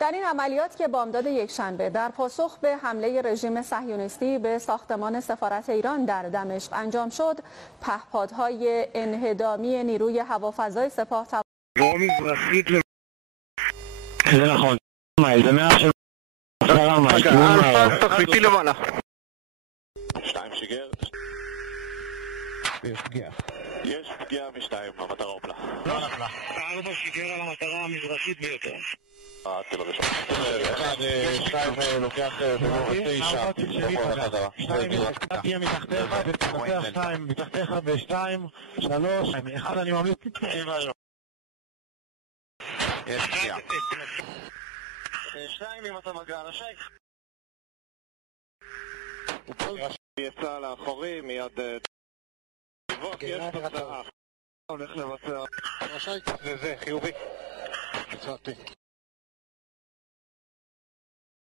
در این عملیات که بامداد یکشنبه در پاسخ به حمله رژیم صهیونیستی به ساختمان سفارت ایران در دمشق انجام شد، پهپادهای انهدامی نیروی هوافضای سپاه יש פגיעה משתיים, המטרה הופלה. לא נפלה. 4 שיגר על המטרה המזרחית ביותר. טיל הראשון. 1-2 לוקח תמור 9. 2 תהיה מתחתיך, ותפתח 2 מתחתיך ב-2, 3, 1 אני ממליץ. יש פגיעה. 2 אם אתה מגע על השייך. יצא לאחורי מיד... יש תוצאה. הולך לבצע. השייך. זה חיובי. יצאתי.